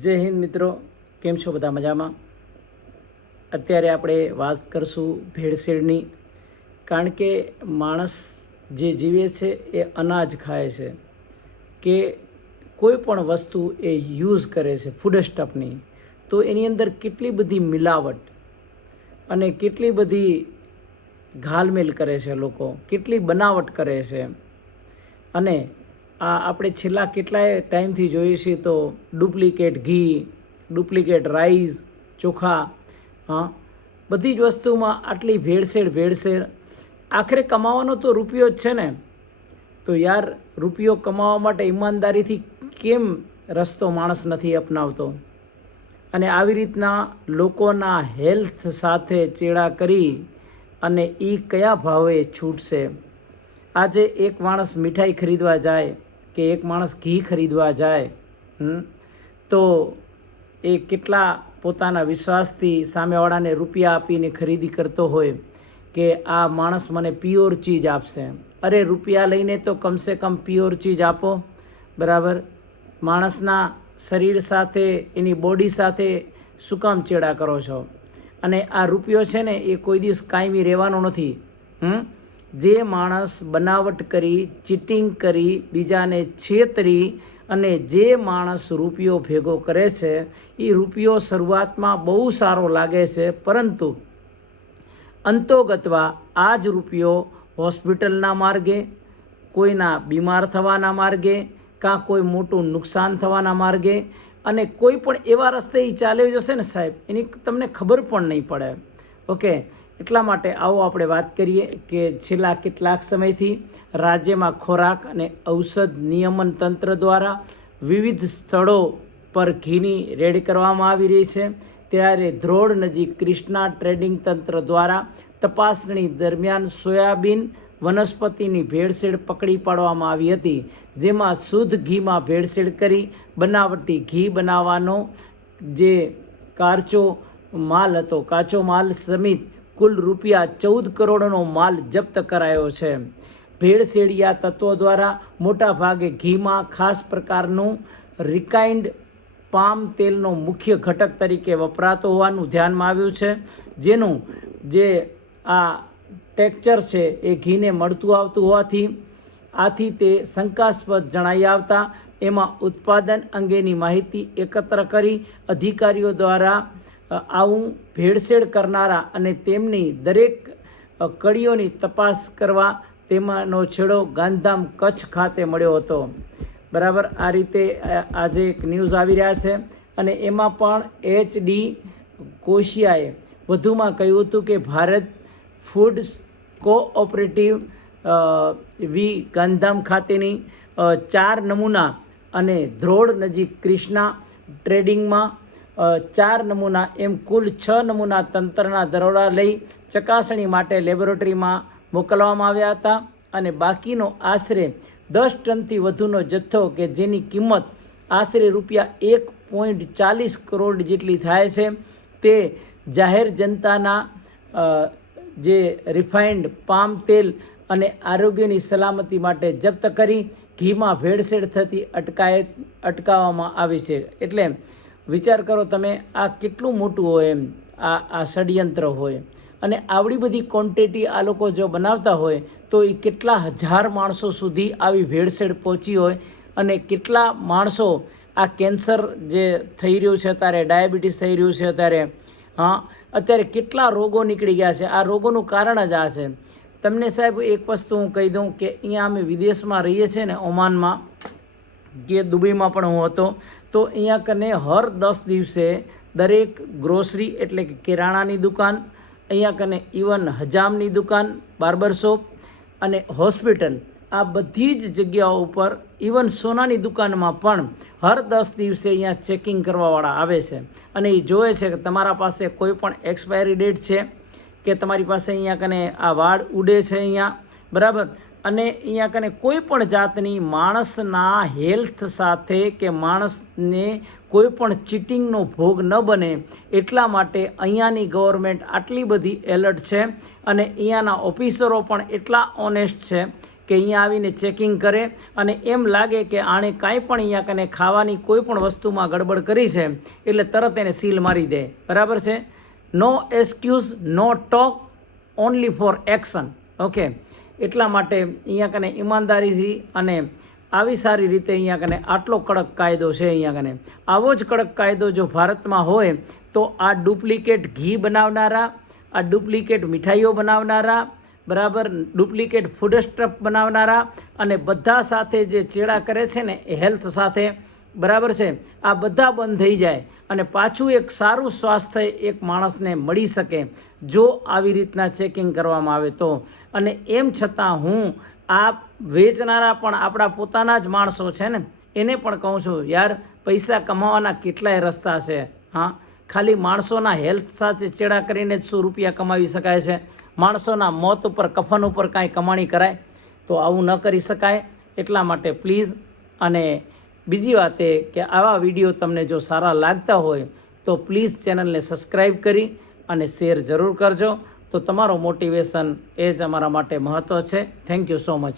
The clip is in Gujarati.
જય હિન્દ મિત્રો, કેમ છો બધા મજામાં? અત્યારે આપણે વાત કરશું ભેળસેળની, કારણ કે માણસ જે જીવે છે એ અનાજ ખાય છે, કે કોઈ પણ વસ્તુ એ યુઝ કરે છે ફૂડ સ્ટફની તો એની અંદર કેટલી બધી મિલાવટ અને કેટલી બધી ઘાલમેલ કરે છે લોકો, કેટલી બનાવટ કરે છે. અને આ આપણે છેલ્લા કેટલાય ટાઈમથી જોઈએ છીએ તો ડુપ્લિકેટ ઘી, ડુપ્લિકેટ રાઈસ, ચોખા, હા, બધી જ વસ્તુમાં આટલી ભેળસેળ ભેળસેળ. આખરે કમાવાનો તો રૂપિયો જ છે ને? તો યાર, રૂપિયો કમાવા માટે ઈમાનદારીથી કેમ રસ્તો માણસ નથી અપનાવતો? અને આવી રીતના લોકોના હેલ્થ સાથે ચેડા કરી અને એ કયા ભાવે છૂટશે? આજે એક માણસ મીઠાઈ ખરીદવા જાય કે એક માણસ ઘી ખરીદવા જાય તો એ કેટલા પોતાના વિશ્વાસથી સામેવાળાને રૂપિયા આપીને ખરીદી કરતો હોય કે આ માણસ મને પ્યોર ચીજ આપશે. અરે, રૂપિયા લઈને તો કમસે કમ પ્યોર ચીજ આપો, બરાબર? માણસના શરીર સાથે, એની બોડી સાથે શું કામ ચેડા કરો છો? અને આ રૂપિયો છે ને એ કોઈ દિવસ કાયમી રહેવાનો નથી, હમ? જે માણસ બનાવટ કરી, ચીટિંગ કરી, બીજાને છેતરી અને જે માણસ રૂપિયો ભેગો કરે છે એ રૂપિયો શરૂઆતમાં બહુ સારો લાગે છે, પરંતુ અંતોગતવા આ જ રૂપિયો હોસ્પિટલના માર્ગે, કોઈના બીમાર થવાના માર્ગે, કાં કોઈ મોટું નુકસાન થવાના માર્ગે અને કોઈ પણ એવા રસ્તે એ ચાલ્યો જશે ને સાહેબ, એની તમને ખબર પણ નહીં પડે. ઓકે? એટલા માટે આવો આપણે વાત કરીએ કે છેલ્લા કેટલાક સમયથી રાજ્યમાં ખોરાક અને ઔષધ નિયમન તંત્ર દ્વારા વિવિધ સ્થળો પર ઘીની રેડ કરવામાં આવી રહી છે. ત્યારે ધ્રોળ નજીક ક્રિષ્ના ટ્રેડિંગ તંત્ર દ્વારા તપાસણી દરમિયાન સોયાબીન વનસ્પતિની ભેળસેળ પકડી પાડવામાં આવી હતી, જેમાં શુદ્ધ ઘીમાં ભેળસેળ કરી બનાવટી ઘી બનાવવાનો જે કાચો માલ હતો, કાચો માલ સમિત કુલ રૂપિયા ચૌદ કરોડનો માલ જપ્ત કરાયો છે. ભેળસેળિયા તત્વો દ્વારા મોટા ભાગે ઘીમાં ખાસ પ્રકારનું રિકાઇન્ડ પામ તેલનો મુખ્ય ઘટક તરીકે વપરાતો હોવાનું ધ્યાનમાં આવ્યું છે. જેનું જે આ ટેક્ચર છે એ ઘીને મળતું આવતું હોવાથી આથી તે શંકાસ્પદ જણાઈ આવતા એમાં ઉત્પાદન અંગેની માહિતી એકત્ર કરી અધિકારીઓ દ્વારા આવું ભેળસેળ કરનારા અને તેમની દરેક કડીઓની તપાસ કરવા તેમાંનો છેડો ગાંધીધામ કચ્છ ખાતે મળ્યો હતો. બરાબર આ રીતે આજે એક ન્યૂઝ આવી રહ્યા છે અને એમાં પણ એચ ડી કોશિયાએ વધુમાં કહ્યું હતું કે Bharat food cooperative V Gandhidham ખાતેની ચાર નમૂના અને ધ્રોડ નજીક ક્રિષ્ના ટ્રેડિંગમાં ચાર નમૂના એમ કુલ છ નમૂના તંત્રના દરોડા લઈ ચકાસણી માટે લેબોરેટરીમાં મોકલવામાં આવ્યા હતા અને બાકીનો આશરે દસ ટનથી વધુનો જથ્થો કે જેની કિંમત આશરે રૂપિયા એક પોઈન્ટ ચાલીસ કરોડ જેટલી થાય છે, તે જાહેર જનતાના જે રિફાઇન્ડ પામ તેલ અને આરોગ્યની સલામતી માટે જપ્ત કરી, ઘીમાં ભેળસેળ થતી અટકાયત, અટકાવવામાં આવી છે. એટલે વિચાર કરો તમે, આ કેટલું મોટું હોય એમ, આ આ ષડયંત્ર હોય. અને આવડી બધી ક્વોન્ટિટી આ લોકો જો બનાવતા હોય, તો એ કેટલા હજાર માણસો સુધી આવી ભેળસેળ પહોંચી હોય અને કેટલા માણસો આ કેન્સર જે થઈ રહ્યું છે અત્યારે, ડાયાબિટીસ થઈ રહ્યું છે અત્યારે, હા, અત્યારે કેટલા રોગો નીકળી ગયા છે. આ રોગોનું કારણ જ આ છે. તમને સાહેબ એક વસ્તુ હું કહી દઉં કે અહીંયા અમે વિદેશમાં રહીએ છીએ ને, ઓમાનમાં, કે દુબઈમાં પણ હું હતો તો અહીંયા કને હર દસ દિવસે દરેક ગ્રોસરી એટલે કે કિરાણાની દુકાન, અહીંયા કને ઇવન હજામની દુકાન બાર્બર શોપ અને હોસ્પિટલ આ બધી જ જગ્યાઓ ઉપર ઇવન સોનાની દુકાનમાં પણ હર દસ દિવસે અહીંયા ચેકિંગ કરવાવાળા આવે છે. અને એ જોવે છે કે તમારા પાસે કોઈ પણ એક્સપાયરી ડેટ છે કે તમારી પાસે અહીંયા કને આ વાડ ઉડે છે અહીંયા. બરાબર? અને અહીંયા કને કોઈ પણ જાતની માણસના હેલ્થ સાથે કે માણસને કોઈ પણ ચીટિંગનો ભોગ ન બને, એટલા માટે અહીંયાની ગવર્મેન્ટ આટલી બધી એલર્ટ છે અને અહીંયાના ઓફિસરો પણ એટલા ઓનેસ્ટ છે કે અહીંયા આવીને ચેકિંગ કરે અને એમ લાગે કે આણે કાંઈ પણ અહીંયા કને ખાવાની કોઈ પણ વસ્તુમાં ગડબડ કરી છે, એટલે તરત એને સીલ મારી દે. બરાબર છે? No excuse, no talk, only for action. Okay. એટલા માટે અહીંયા કને ઈમાનદારીથી અને આવી સારી રીતે અહીંયા કને આટલો કડક કાયદો છે અહીંયા કને. આવો જ કડક કાયદો જો ભારતમાં હોય તો આ ડુપ્લિકેટ ઘી બનાવનારા, આ ડુપ્લિકેટ મીઠાઈઓ બનાવનારા, બરાબર, ડુપ્લિકેટ ફૂડ સ્ટફ બનાવનારા અને બધા સાથે જે ચેડા કરે છે ને એ હેલ્થ સાથે બરાબર છે? આ બધા બંધ થઈ જાય અને પાછું એક સારું સ્વાસ્થ્ય એક માણસને મળી શકે જો આવી રીતના ચેકિંગ કરવામાં આવે તો. અને એમ છતાં હું આ વેચનારા પણ આપણા પોતાના જ માણસો છે ને, એને પણ કહું છું, યાર, પૈસા કમાવાના કેટલાય રસ્તા છે, હા? ખાલી માણસોના હેલ્થ સાથે ચેડા કરીને જ શું રૂપિયા કમાવી શકાય છે? માણસોના મોત ઉપર, કફન ઉપર કાંઈ કમાણી કરાય? તો આવું ન કરી શકાય. એટલા માટે પ્લીઝ અને બીજી વાત એ કે આવા વીડિયો તમને જો સારા લાગતા હોય, તો પ્લીઝ ચેનલને સબસ્ક્રાઈબ કરી અને શેર જરૂર કરજો. તો તમારો મોટિવેશન એ જ અમારા માટે મહત્ત્વ છે. Thank you so much.